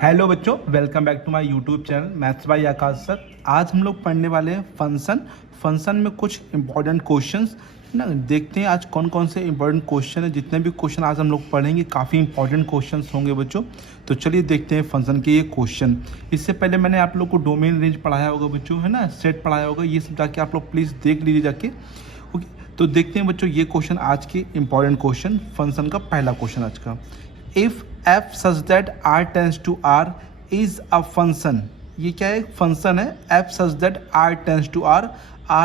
Hello बच्चों, welcome back to my YouTube channel maths by Akash sir. आज हम लोग पढ़ने वाले हैं फंक्शन में कुछ इंपॉर्टेंट क्वेश्चंस ना। देखते हैं आज कौन कौन से इंपॉर्टेंट क्वेश्चन है। जितने भी क्वेश्चन आज हम लोग पढ़ेंगे काफ़ी इंपॉर्टेंट क्वेश्चंस होंगे बच्चों। तो चलिए देखते हैं फंक्शन के ये क्वेश्चन। इससे पहले मैंने आप लोग को डोमेन रेंज पढ़ाया होगा बच्चों, है ना, सेट पढ़ाया होगा। ये सब जाके आप लोग प्लीज़ देख लीजिए जाके। ओके, तो देखते हैं बच्चों ये क्वेश्चन आज के इंपॉर्टेंट क्वेश्चन। फंक्शन का पहला क्वेश्चन आज का, if f such that r tends to r is a function। ये क्या है? फंक्शन है f such that r tends to r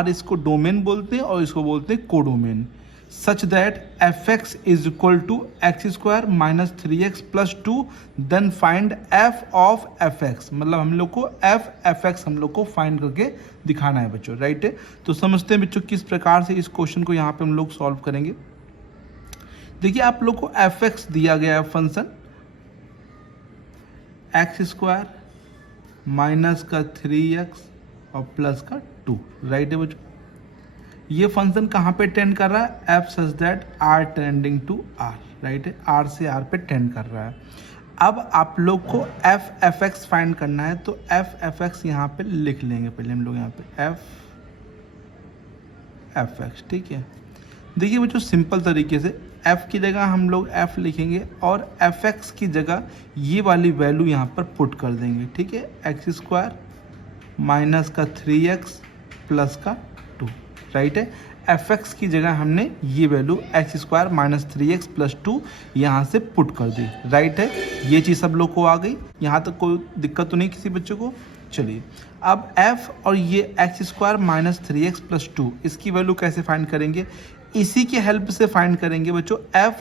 इसको डोमेन बोलते हैं और इसको बोलते हैं codomain. Such that fx is equal to x square minus 3x plus 2 then find f of fx। मतलब हम लोग को fx हम लोग को फाइंड करके दिखाना है बच्चों, राइट है। तो समझते हैं बच्चों किस प्रकार से इस क्वेश्चन को यहाँ पे हम लोग सॉल्व करेंगे। देखिए आप लोग को fx दिया गया है फंक्शन एक्स स्क्वायर माइनस का 3x और प्लस का 2, राइट है बच्चों। ये फंक्शन कहाँ पे टेंड कर रहा है? f such that r tending to r, right है। r से r पे टेंड कर रहा है। अब आप लोग को f(f(x) फाइंड करना है, तो f(f(x) यहाँ पे लिख लेंगे पहले हम लोग यहाँ पे f(f(x), ठीक है। देखिए बच्चों सिंपल तरीके से f की जगह हम लोग f लिखेंगे और fx की जगह ये वाली वैल्यू यहाँ पर पुट कर देंगे, ठीक है। एक्स स्क्वायर माइनस का 3x प्लस का 2, राइट है। fx की जगह हमने ये value x square minus 3x plus 2 यहाँ से पुट कर दी, राइट है। ये चीज़ सब लोग को आ गई, यहाँ तक कोई दिक्कत तो नहीं किसी बच्चे को। चलिए अब f और ये x square minus 3x plus 2 इसकी वैल्यू कैसे फाइंड करेंगे? इसी की हेल्प से फाइंड करेंगे बच्चों। f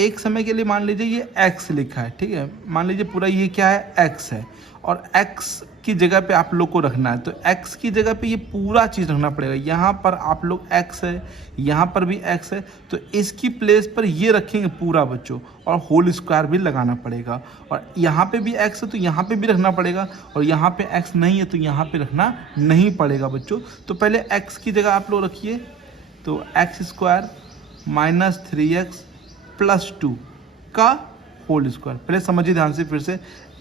एक समय के लिए मान लीजिए ये x लिखा है, ठीक है। मान लीजिए पूरा ये क्या है? x है और x की जगह पे आप लोग को रखना है, तो x की जगह पे ये पूरा चीज़ रखना पड़ेगा। यहाँ पर आप लोग x है, यहाँ पर भी x है, तो इसकी प्लेस पर ये रखेंगे पूरा बच्चों, और होल स्क्वायर भी लगाना पड़ेगा। और यहाँ पे भी x है तो यहाँ पे भी रखना पड़ेगा, और यहाँ पे x नहीं है तो यहाँ पे रखना नहीं पड़ेगा बच्चों। तो पहले x की जगह आप लोग रखिए, तो x square minus 3x plus 2 का होल स्क्वायर। पहले समझिए ध्यान से फिर से,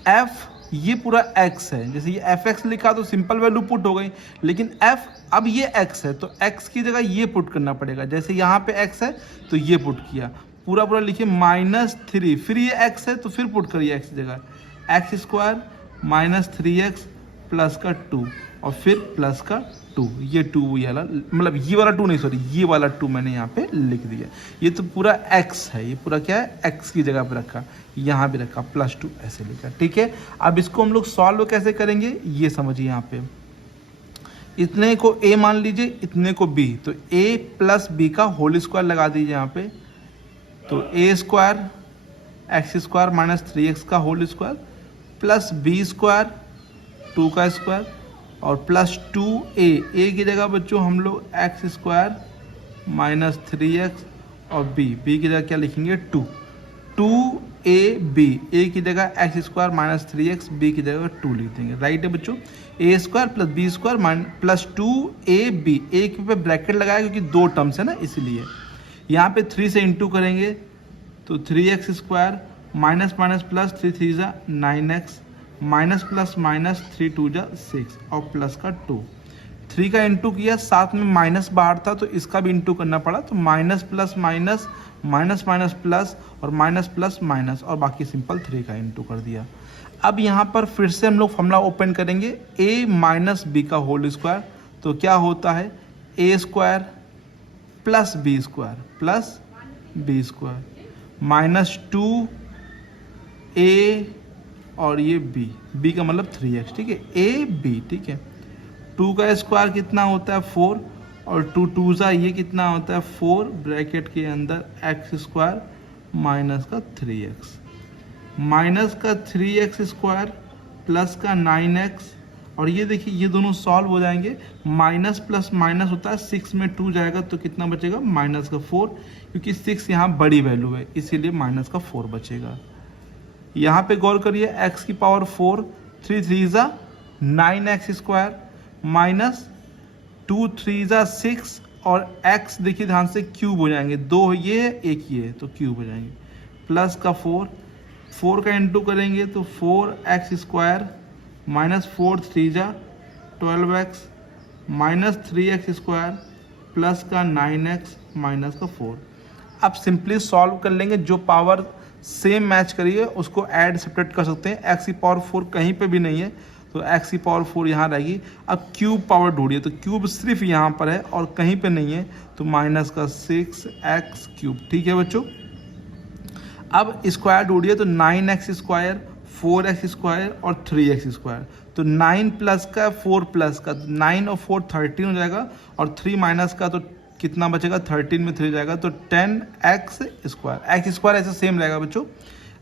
f ये पूरा x है, जैसे ये fx लिखा तो सिंपल वैल्यू पुट हो गई, लेकिन f अब ये x है तो x की जगह ये पुट करना पड़ेगा। जैसे यहाँ पे x है तो ये पुट किया, पूरा पूरा लिखिए माइनस 3, फिर ये x है तो फिर पुट करिए x की जगह x square minus 3x plus का 2 और फिर प्लस का 2, ये 2 वाला, मतलब ये वाला 2 नहीं, सॉरी ये वाला 2 मैंने यहाँ पे लिख दिया। ये तो पूरा x है, ये पूरा क्या है? x की जगह पे रखा, यहाँ भी रखा प्लस 2 ऐसे लिखा, ठीक है। अब इसको हम लोग सॉल्व कैसे करेंगे ये समझिए। यहाँ पे इतने को a मान लीजिए, इतने को b, तो a प्लस b का होल स्क्वायर लगा दीजिए यहाँ पे। तो a square x square minus 3x का whole square plus b square 2 का स्क्वायर और प्लस 2a, a की जगह बच्चों हम लोग एक्स स्क्वायर माइनस 3x और b की जगह क्या लिखेंगे? 2ab, a की जगह x square minus 3x, b की जगह 2 लिख देंगे, राइट है बच्चों। a square plus b square plus 2ab, a के पे ब्रैकेट लगाया क्योंकि दो टर्म्स है ना, इसीलिए। यहाँ पे 3 से इंटू करेंगे तो 3x square minus minus plus 3 3 जा 9x माइनस प्लस माइनस 3 2 जा 6 और प्लस का 2। 3 का इंटू किया, साथ में माइनस बाहर था तो इसका भी इंटू करना पड़ा, तो minus plus minus minus minus plus और माइनस प्लस माइनस और बाकी सिंपल 3 का इंटू कर दिया। अब यहाँ पर फिर से हम लोग फॉर्मूला ओपन करेंगे, a माइनस बी का होल स्क्वायर, तो क्या होता है? a square plus b square minus 2a और ये b का मतलब 3x, ठीक है, a b, ठीक है। 2 का स्क्वायर कितना होता है? 4 और 2 2 जा ये कितना होता है? 4 ब्रैकेट के अंदर एक्स स्क्वायर माइनस का 3x माइनस का 3x स्क्वायर प्लस का 9x, और ये देखिए ये दोनों सॉल्व हो जाएंगे। माइनस प्लस माइनस होता है, 6 में 2 जाएगा तो कितना बचेगा? माइनस का 4, क्योंकि 6 यहाँ बड़ी वैल्यू है इसीलिए माइनस का 4 बचेगा। यहाँ पे गौर करिए, x की पावर 4, 3 3 जा 9x स्क्वायर माइनस 2 3 जा 6 और x देखिए ध्यान से क्यूब हो जाएंगे, 2 ये है 1 ये है तो क्यूब हो जाएंगे, प्लस का 4 4 का इंटू करेंगे तो 4x² माइनस 4 3 जा 12x माइनस 3x² प्लस का 9x माइनस का 4। अब सिंपली सॉल्व कर लेंगे, जो पावर सेम मैच करिए उसको ऐड सेपरेट कर सकते हैं। x की पावर 4 कहीं पे भी नहीं है तो x की पावर 4 यहाँ रहेगी। अब क्यूब पावर ढूंढिए तो क्यूब सिर्फ यहाँ पर है और कहीं पे नहीं है तो माइनस का 6x³। ठीक है बच्चों। अब स्क्वायर ढूंढिए तो 9x², 4x² और 3x²। तो 9 प्लस का 4 प्लस का 9 और 4 13 हो जाएगा और 3 माइनस का तो कितना बचेगा, 13 में 3 जाएगा तो 10x²। x² ऐसे सेम रहेगा बच्चों।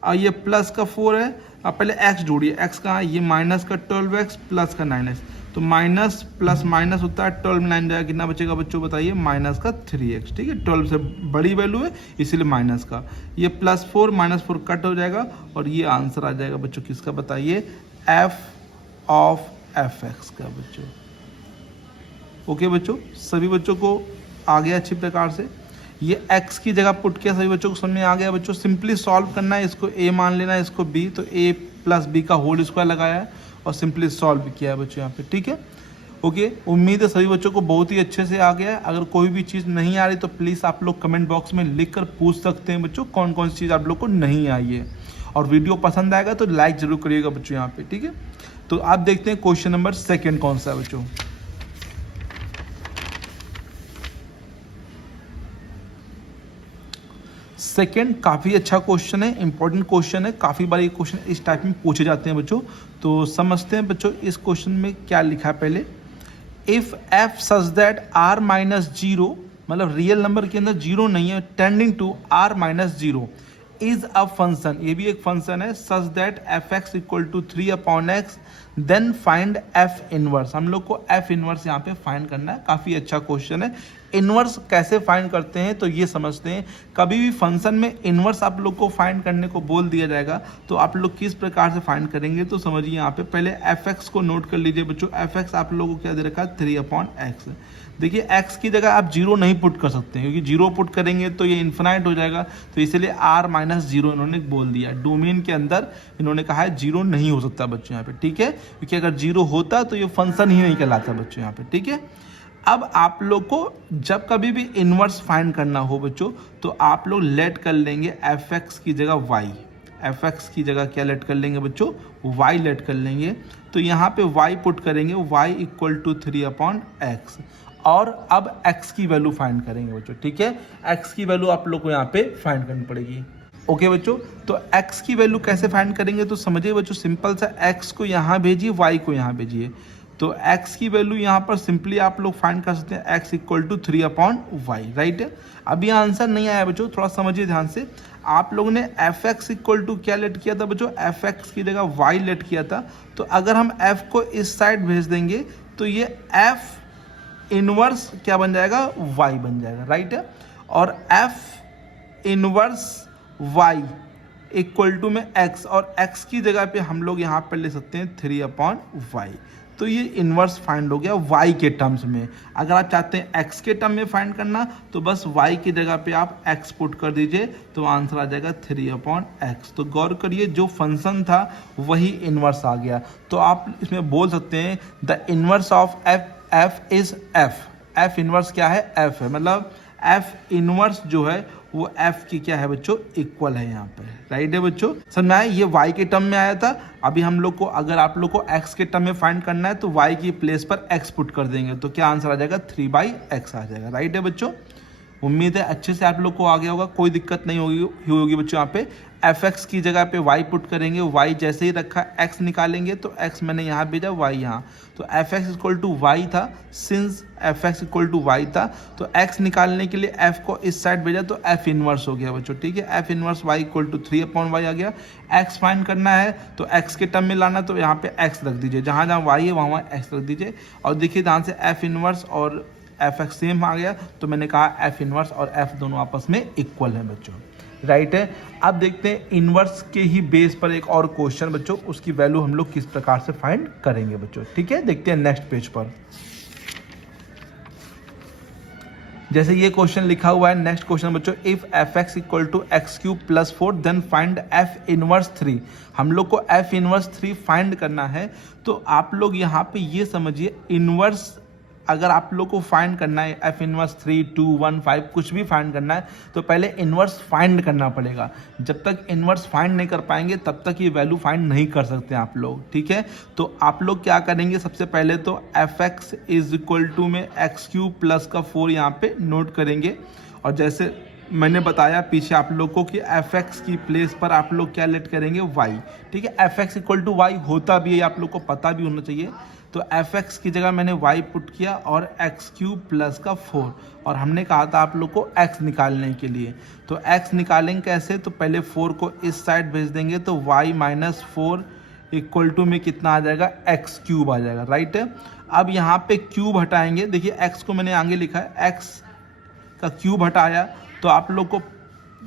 और ये प्लस का 4 है। अब पहले x ढूंढिए, x कहाँ है, ये माइनस का 12x प्लस का 9x। तो माइनस प्लस माइनस होता है 12 में 9 जाएगा, कितना बचेगा बच्चों बताइए, माइनस का 3x। ठीक है, 12 से बड़ी वैल्यू है इसीलिए माइनस का। ये प्लस 4 माइनस 4 कट हो जाएगा और ये आंसर आ जाएगा बच्चों किसका बताइए, f ऑफ fx का बच्चों। ओके बच्चों, सभी बच्चों को आ गया अच्छी प्रकार से। ये x की जगह पुट किया, सभी बच्चों को समझ में आ गया बच्चों। सिंपली सॉल्व करना है, इसको a मान लेना है, इसको b, तो a प्लस b का होल स्क्वायर लगाया है और सिंपली सॉल्व भी किया है बच्चों यहाँ पे। ठीक है, ओके। उम्मीद है सभी बच्चों को बहुत ही अच्छे से आ गया है। अगर कोई भी चीज़ नहीं आ रही तो प्लीज़ आप लोग कमेंट बॉक्स में लिख कर पूछ सकते हैं बच्चों कौन कौन सी चीज़ आप लोग को नहीं आई है। और वीडियो पसंद आएगा तो लाइक जरूर करिएगा बच्चों यहाँ पे। ठीक है, तो आप देखते हैं क्वेश्चन नंबर 2 कौन सा है बच्चों। सेकेंड काफ़ी अच्छा क्वेश्चन है, इंपॉर्टेंट क्वेश्चन है। काफ़ी बार ये क्वेश्चन इस टाइप में पूछे जाते हैं बच्चों। तो समझते हैं बच्चों इस क्वेश्चन में क्या लिखा है पहले। If f such that r minus 0, मतलब रियल नंबर के अंदर 0 नहीं है, tending to r minus 0 is a function, ये भी एक फंक्शन है, such that fx equal to 3/x, then find f inverse. हम लोग को f इनवर्स यहाँ पे फाइंड करना है। काफ़ी अच्छा क्वेश्चन है। इनवर्स कैसे फाइंड करते हैं तो ये समझते हैं। कभी भी फंक्शन में इनवर्स आप लोग को फाइंड करने को बोल दिया जाएगा तो आप लोग किस प्रकार से फाइंड करेंगे तो समझिए। यहाँ पे पहले fx को नोट कर लीजिए बच्चों। fx आप लोगों को क्या दे रखा है, 3/x। देखिए x की जगह आप 0 नहीं पुट कर सकते हैं क्योंकि 0 पुट करेंगे तो ये इन्फिनाइट हो जाएगा, तो इसलिए r माइनस 0 इन्होंने बोल दिया। डोमेन के अंदर इन्होंने कहा है 0 नहीं हो सकता बच्चों यहाँ पे। ठीक है, क्योंकि अगर 0 होता तो ये फंक्शन ही नहीं कहलाता बच्चों यहाँ पे। ठीक है, अब आप लोग को जब कभी भी इनवर्स फाइंड करना हो बच्चों तो आप लोग लेट कर लेंगे fx की जगह y। fx की जगह क्या लेट कर लेंगे बच्चों, y लेट कर लेंगे। तो यहाँ पे y पुट करेंगे, y इक्वल टू 3/x। और अब x की वैल्यू फाइंड करेंगे बच्चों। ठीक है, x की वैल्यू आप लोग को यहाँ पे फाइंड करनी पड़ेगी। ओके बच्चों, तो x की वैल्यू कैसे फाइंड करेंगे तो समझिए बच्चों, सिंपल सा x को यहाँ भेजिए, y को यहाँ भेजिए। तो x की वैल्यू यहाँ पर सिंपली आप लोग फाइंड कर सकते हैं, x equal to 3/y। Right है, अभी आंसर नहीं आया बच्चों, थोड़ा समझिए ध्यान से। आप लोगों ने fx इक्वल टू क्या लेट किया था बच्चों, fx की जगह y लेट किया था। तो अगर हम f को इस साइड भेज देंगे तो ये f इनवर्स क्या बन जाएगा, y बन जाएगा। राइट है, और f inverse y equal to में x, और x की जगह पे हम लोग यहाँ पर ले सकते हैं 3/y। तो ये इन्वर्स फाइंड हो गया y के टर्म्स में। अगर आप चाहते हैं x के टर्म में फाइंड करना तो बस y की जगह पे आप x पुट कर दीजिए तो आंसर आ जाएगा 3/x। तो गौर करिए, जो फंक्शन था वही इन्वर्स आ गया। तो आप इसमें बोल सकते हैं the inverse of f is f inverse क्या है, f है, मतलब f इन्वर्स जो है वो f की क्या है बच्चों, इक्वल है यहाँ पे। राइट है बच्चों, समझ में आया। ये y के टर्म में आया था। अभी हम लोग को अगर आप लोग को x के टर्म में फाइंड करना है तो y की प्लेस पर x पुट कर देंगे तो क्या आंसर आ जाएगा, 3/x आ जाएगा। राइट है बच्चों, उम्मीद है अच्छे से आप लोग को आ गया होगा, कोई दिक्कत नहीं होगी बच्चों। यहाँ पे fx की जगह पे y पुट करेंगे, y जैसे ही रखा x निकालेंगे तो x मैंने यहाँ भेजा, y यहाँ। तो fx इक्वल टू y था, since fx equal to y था तो x निकालने के लिए f को इस साइड भेजा तो f इनवर्स हो गया बच्चों। ठीक है, f inverse y equal to 3/y आ गया। x फाइंड करना है तो x के टर्म में लाना तो यहाँ पे x रख दीजिए, जहाँ जहाँ y है वहाँ x रख दीजिए। और देखिए ध्यान से f इनवर्स और fx सेम आ गया तो मैंने कहा f इनवर्स और f दोनों आपस में इक्वल है बच्चों। राइट है, अब देखते हैं इनवर्स के ही बेस पर एक और क्वेश्चन बच्चों, उसकी वैल्यू हम लोग किस प्रकार से फाइंड करेंगे बच्चों। ठीक है, देखते हैं नेक्स्ट पेज पर। जैसे ये क्वेश्चन लिखा हुआ है, नेक्स्ट क्वेश्चन बच्चों, if f x equal to x cube plus 4 then find f inverse 3। हम लोग को एफ इनवर्स 3 फाइंड करना है। तो आप लोग यहाँ पे ये समझिए, इनवर्स अगर आप लोग को फाइंड करना है, एफ इनवर्स 3, 2, 1, 5 कुछ भी फाइंड करना है, तो पहले इनवर्स फाइंड करना पड़ेगा। जब तक इनवर्स फाइंड नहीं कर पाएंगे तब तक ये वैल्यू फाइंड नहीं कर सकते आप लोग, ठीक है। तो आप लोग क्या करेंगे, सबसे पहले तो f x is equal to में एक्स क्यूब प्लस का 4 यहाँ पे नोट करेंगे। और जैसे मैंने बताया पीछे आप लोग को कि एफ एक्स की प्लेस पर आप लोग क्या लेट करेंगे, वाई, ठीक है। F x equal to y होता भी है, आप लोग को पता भी होना चाहिए। तो एफ एक्स की जगह मैंने वाई पुट किया और एक्स क्यूब प्लस का 4, और हमने कहा था आप लोग को एक्स निकालने के लिए। तो एक्स निकालेंगे कैसे, तो पहले 4 को इस साइड भेज देंगे, तो वाई माइनस 4 इक्वल टू में कितना आ जाएगा, एक्स क्यूब आ जाएगा, राइट। अब यहाँ पे क्यूब हटाएंगे, देखिए एक्स को मैंने आगे लिखा है, एक्स का क्यूब हटाया तो आप लोग को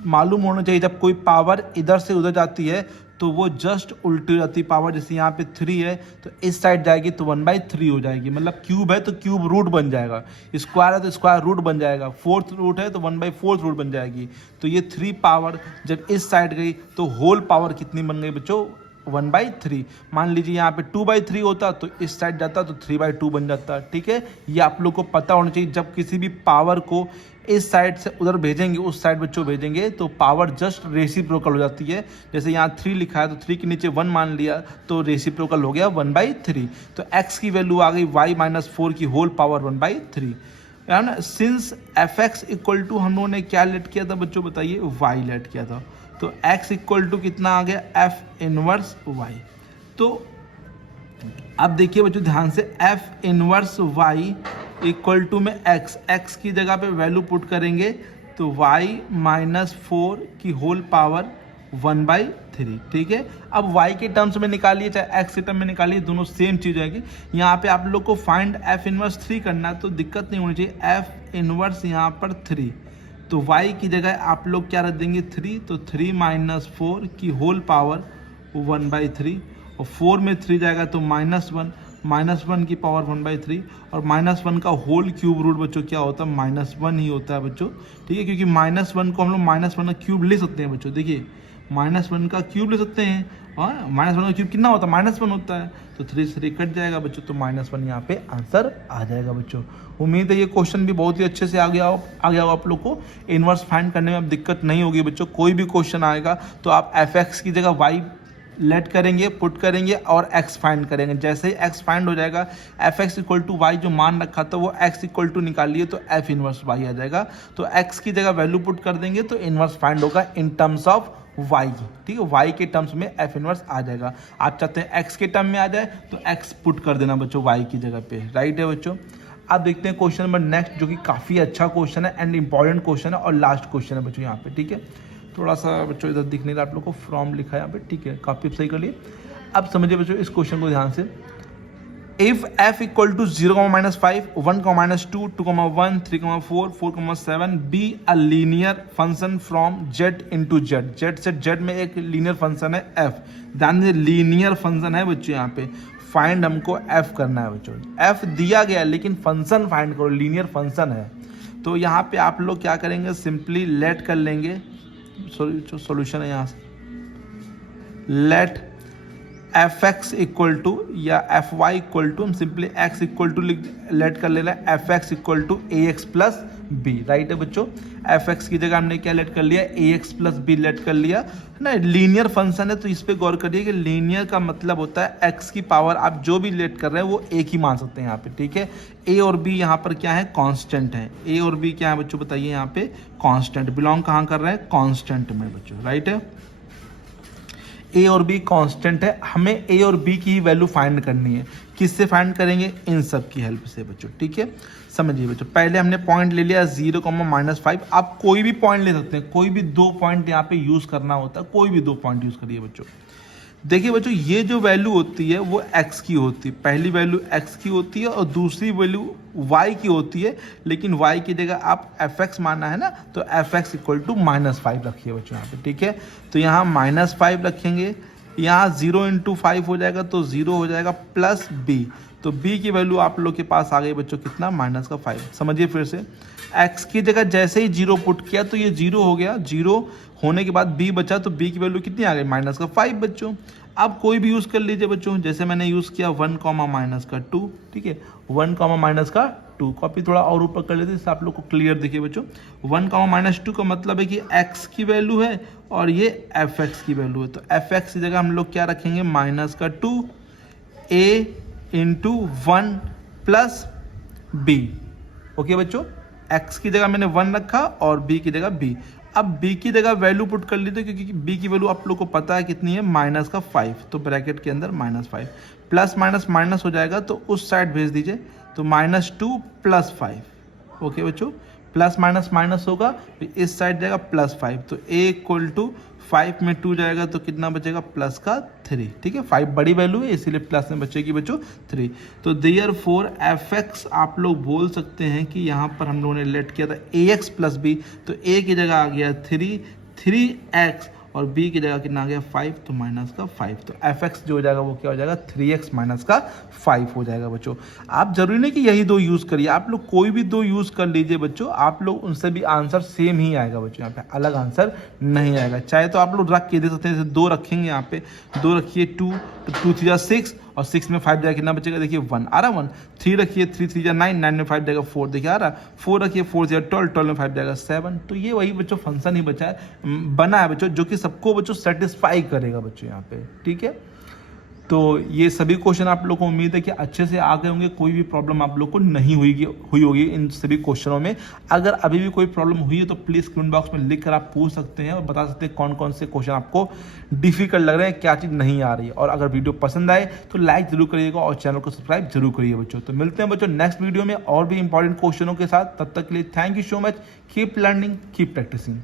मालूम होना चाहिए जब कोई पावर इधर से उधर जाती है तो वो जस्ट उल्टी जाती है पावर। जैसे यहाँ पे 3 है तो इस साइड जाएगी तो 1/3 हो जाएगी, मतलब क्यूब है तो क्यूब रूट बन जाएगा, स्क्वायर है तो स्क्वायर रूट बन जाएगा, 4th रूट है तो 1/4 रूट बन जाएगी। तो ये 3 पावर जब इस साइड गई तो होल पावर कितनी बन गई बच्चों, 1/3। मान लीजिए यहाँ पे 2/3 होता तो इस साइड जाता तो 3/2 बन जाता, ठीक है। ये आप लोग को पता होना चाहिए, जब किसी भी पावर को इस साइड से उधर भेजेंगे, उस साइड बच्चों भेजेंगे तो पावर जस्ट रेसिप्रोकल हो जाती है। जैसे यहाँ 3 लिखा है तो 3 के नीचे 1 मान लिया तो रेसिप्रोकल हो गया 1/3। तो x की वैल्यू आ गई y माइनस 4 की होल पावर 1/3, है ना। Since f x equal to हम लोगों ने क्या लेट किया था बच्चों, बताइए, y लेट किया था। तो x इक्वल टू कितना आ गया, f इनवर्स y। तो अब देखिए बच्चों ध्यान से, f inverse y equal to में x की जगह पे वैल्यू पुट करेंगे तो y माइनस 4 की होल पावर 1/3, ठीक है। अब y के टर्म्स में निकालिए चाहे x के टर्म में निकालिए, दोनों सेम चीज़ आएगी। यहाँ पे आप लोग को फाइंड f इनवर्स 3 करना है तो दिक्कत नहीं होनी चाहिए, f इनवर्स यहाँ पर 3, तो y की जगह आप लोग क्या रख देंगे 3, तो 3 माइनस 4 की होल पावर 1/3, और 4 में 3 जाएगा तो -1 की पावर 1/3, और -1 का होल क्यूब रूट बच्चों क्या होता है, -1 ही होता है बच्चों, ठीक है। क्योंकि -1 को हम लोग -1 का क्यूब ले सकते हैं बच्चों, देखिए -1 का क्यूब ले सकते हैं, और -1 का क्यूब कितना होता है, -1 होता है। तो 3 से 3 कट जाएगा बच्चों, तो -1 यहाँ पे आंसर आ जाएगा बच्चों। उम्मीद है ये क्वेश्चन भी बहुत ही अच्छे से आ गया होगा आप लोग को। इनवर्स फाइंड करने में अब दिक्कत नहीं होगी बच्चों। कोई भी क्वेश्चन आएगा तो आप एफ एक्स की जगह वाई लेट करेंगे, पुट करेंगे और x फाइंड करेंगे। जैसे ही x फाइंड हो जाएगा, f x equal to y जो मान रखा था वो x इक्वल टू निकालिए तो f इनवर्स y आ जाएगा। तो x की जगह वैल्यू पुट कर देंगे तो इनवर्स फाइंड होगा इन टर्म्स ऑफ y, ठीक है। y के टर्म्स में f इनवर्स आ जाएगा। आप चाहते हैं x के टर्म में आ जाए तो x पुट कर देना बच्चों y की जगह पे, राइट है बच्चों। अब देखते हैं क्वेश्चन नंबर नेक्स्ट, जो कि काफ़ी अच्छा क्वेश्चन है एंड इंपॉर्टेंट क्वेश्चन है और लास्ट क्वेश्चन है बच्चों यहाँ पे, ठीक है। थोड़ा सा बच्चों इधर दिख नहीं रहा आप लोग को, फ्रॉम लिखा है यहाँ पे, ठीक है, काफ़ी सही कर लिए। अब समझिए बच्चों इस क्वेश्चन को ध्यान से, if f equal to 0,-5, 1,-2, 2,1, 3,4, 4,7 be a linear function from z into Z, Z से जेड में एक लीनियर फंक्शन है f, ध्यान दीजिए लीनियर फंक्शन है बच्चों, यहाँ पे फाइंड हमको f करना है बच्चों। f दिया गया है लेकिन फंक्शन फाइंड करो, लीनियर फंक्शन है। तो यहाँ पे आप लोग क्या करेंगे, सिंपली लेट कर लेंगे, सॉल्यूशन है यहाँ से, let f x equal to या एफ वाई इक्वल टू, हम simply x equal to let कर लेना है f x equal to a x plus b, right है बच्चों। एफ एक्स की जगह हमने क्या लेट कर लिया, ए एक्स प्लस बी लेट कर लिया, है ना। लीनियर फंक्शन है तो इस पे गौर करिए कि लीनियर का मतलब होता है एक्स की पावर आप जो भी लेट कर रहे हैं वो एक ही मान सकते हैं यहाँ पे, ठीक है। ए और बी यहाँ पर क्या है, कांस्टेंट है। ए और बी क्या है बच्चों, बताइए यहाँ पे कांस्टेंट, बिलोंग कहाँ कर रहे हैं, कांस्टेंट में बच्चों, राइट है। ए और बी कांस्टेंट है, हमें ए और बी की ही वैल्यू फाइंड करनी है। किससे फाइंड करेंगे, इन सब की हेल्प से बच्चों, ठीक है। समझिए बच्चों, पहले हमने पॉइंट ले लिया 0,-5, आप कोई भी पॉइंट ले सकते हैं, कोई भी 2 पॉइंट यहाँ पे यूज़ करना होता है, कोई भी 2 पॉइंट यूज़ करिए बच्चों। देखिए बच्चों, ये जो वैल्यू होती है वो x की होती है, पहली वैल्यू x की होती है और दूसरी वैल्यू y की होती है, लेकिन y की जगह आप fx मानना है ना, तो fx इक्वल टू -5 रखिए बच्चों यहाँ पे, ठीक है। तो यहाँ -5 रखेंगे, यहाँ 0 इंटू 5 हो जाएगा तो 0 हो जाएगा प्लस बी, तो b की वैल्यू आप लोग के पास आ गई बच्चों कितना, माइनस का 5। समझिए फिर से, x की जगह जैसे ही 0 पुट किया तो ये 0 हो गया, 0 होने के बाद b बचा तो b की वैल्यू कितनी आ गई, माइनस का 5 बच्चों। अब कोई भी यूज़ कर लीजिए बच्चों, जैसे मैंने यूज़ किया 1 कॉमा माइनस का 2, ठीक है, 1 कॉमा माइनस का 2, कॉपी थोड़ा और ऊपर कर लेते हैं, इससे आप लोग को क्लियर दिखे बच्चों। 1 कॉमा माइनस 2 का मतलब है कि x की वैल्यू है और ये fx की वैल्यू है, तो fx की जगह हम लोग क्या रखेंगे, माइनस का 2 a into 1 plus b। Okay बच्चों, x की जगह मैंने 1 रखा और b की जगह b। अब b की जगह वैल्यू पुट कर लीजिए, क्योंकि b की वैल्यू आप लोग को पता है कितनी है, माइनस का 5, तो ब्रैकेट के अंदर माइनस 5, प्लस माइनस माइनस हो जाएगा तो उस साइड भेज दीजिए, तो -2 + 5। ओके बच्चों, प्लस माइनस माइनस होगा, इस साइड जाएगा +5, तो a = 5 में 2 जाएगा तो कितना बचेगा, प्लस का 3, ठीक है, 5 बड़ी वैल्यू है इसीलिए प्लस में बचेगी बच्चों 3। तो देयरफॉर fx आप लोग बोल सकते हैं कि यहाँ पर हम लोगों ने लेट किया था ax + b, तो a की जगह आ गया 3x और b की जगह कितना आ गया 5, तो माइनस का 5, तो fx जो हो जाएगा वो क्या हो जाएगा, 3x माइनस का 5 हो जाएगा बच्चों। आप जरूरी नहीं कि यही दो यूज़ करिए, आप लोग कोई भी दो यूज़ कर लीजिए बच्चों, आप लोग उनसे भी आंसर सेम ही आएगा बच्चों, यहाँ पे अलग आंसर नहीं आएगा। चाहे तो आप लोग रख के दे सकते हैं, जैसे 2 रखेंगे यहाँ पे, 2 रखिए 2, तो 2 3 6 और 6 में 5 जाएगा कितना बचेगा, देखिए 1 आ रहा, 1। 3 रखिए, 3 3 9, 9 में 5 जाएगा 4, देखिए आ रहा। 4 रखिए, 4 12, 12 में 5 जाएगा 7। तो ये वही बच्चों फंक्शन ही बचा है, बना है बच्चों, जो कि सबको बच्चों सेटिस्फाई करेगा बच्चों यहाँ पे, ठीक है। तो ये सभी क्वेश्चन आप लोग को उम्मीद है कि अच्छे से आ गए होंगे, कोई भी प्रॉब्लम आप लोग को नहीं हुई होगी इन सभी क्वेश्चनों में। अगर अभी भी कोई प्रॉब्लम हुई है तो प्लीज़ कमेंट बॉक्स में लिख कर आप पूछ सकते हैं और बता सकते हैं कौन कौन से क्वेश्चन आपको डिफिकल्ट लग रहे हैं, क्या चीज़ नहीं आ रही है। और अगर वीडियो पसंद आए तो लाइक जरूर करिएगा और चैनल को सब्सक्राइब जरूर करिए बच्चों। तो मिलते हैं बच्चों नेक्स्ट वीडियो में और भी इंपॉर्टेंट क्वेश्चनों के साथ, तब तक के लिए thank you so much, keep learning, keep practising.